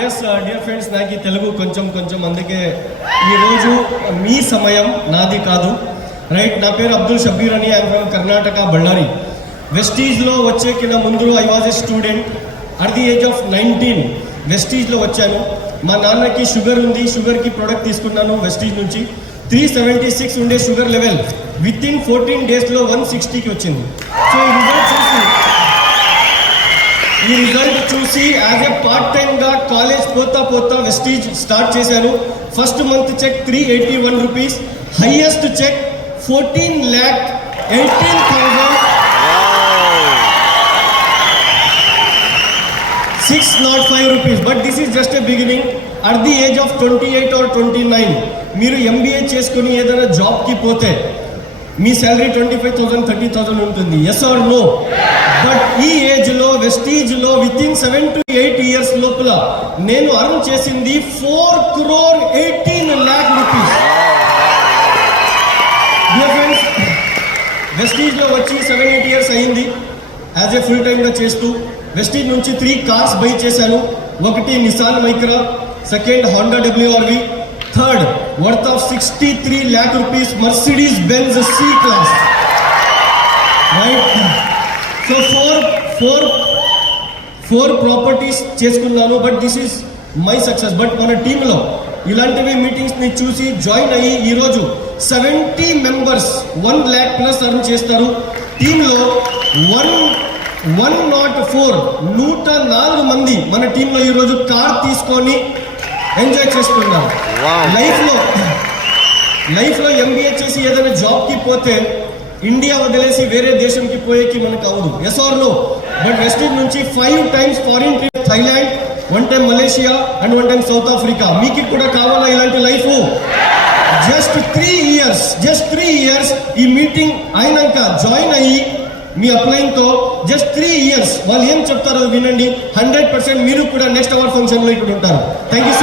Yes dear friends, నాకు తెలుగు కొంచెం అందుకే ఈరోజు మీ సమయం నాది కాదు. రైట్, నా పేరు అబ్దుల్ షబీర్ అని, ఐఎమ్ ఫ్రమ్ కర్ణాటక, బళ్ళారి. వెస్టీజ్లో వచ్చే కింద ముందు I was a student at the age of 19. వెస్టీజ్లో వచ్చాను. మా నాన్నకి షుగర్ ఉంది, షుగర్కి ప్రోడక్ట్ తీసుకున్నాను వెస్టీజ్ నుంచి. 376 ఉండే షుగర్ లెవెల్ విత్ ఇన్ 14 డేస్లో 160కి వచ్చింది. సో ఈ రిజల్ట్ చూసి యాజ్ ఎ పార్ట్ టైమ్గా కాలేజ్ పోతా వెస్టీజ్ స్టార్ట్ చేశాను. First month cheque 381 rupees, highest cheque 14,18,605 rupees. But this is just a beginning. At the age of 28 or 29 మీరు ఎంబీఏ చేసుకుని ఏదైనా జాబ్కి పోతే మీ శాలరీ 25,000 30,000 ఉంటుంది. Yes or no? బట్ ఈ ఏజ్లో వెస్టీజ్లో విత్ ఇన్ 7 to 8 years లోపల నేను అర్న్ చేసింది 4,18,00,000 రూపీస్. డియర్ ఫ్రెండ్స్, వెస్టీజ్లో వచ్చి 7-8 years అయింది యాజ్ ఏ ఫుల్ టైమ్గా చేస్తూ. వెస్టీజ్ నుంచి 3 కార్స్ బై చేశాను. ఒకటి Nissan Micra, second Honda WRV, third worth of 63 lakh rupees Mercedes Benz C class. Right, so four properties చేసుకున్నాను. But this is my success. But మన టీంలో ఇలాంటివి మీటింగ్స్ని చూసి జాయిన్ అయ్యి ఈరోజు 70 members 1 lakh plus అర్న్ చేస్తారు. టీంలో 104 మంది మన టీంలో ఈరోజు కార్ తీసుకొని ఎంజాయ్ చేస్తున్నారు. లైఫ్లో ఎంబీఏ చేసి ఏదైనా జాబ్కి పోతే ఇండియా వదిలేసి వేరే దేశంకి పోయేకి మనకు అవదు. Yes or no? But Vestige నుంచి 5 times foreign trip, Thailand, 1 time Malaysia and 1 time South Africa. మీకు కూడా కావాలా ఇలాంటి లైఫ్? జస్ట్ 3 years ఈ మీటింగ్ అయినాక జాయిన్ అయ్యి మీ అప్లైన్తో జస్ట్ 3 years వాళ్ళు ఏం చెప్తారో వినండి. 100% మీరు కూడా నెక్స్ట్ అవర్ ఫంక్షన్లో ఇక్కడ ఉంటారు. Thank you.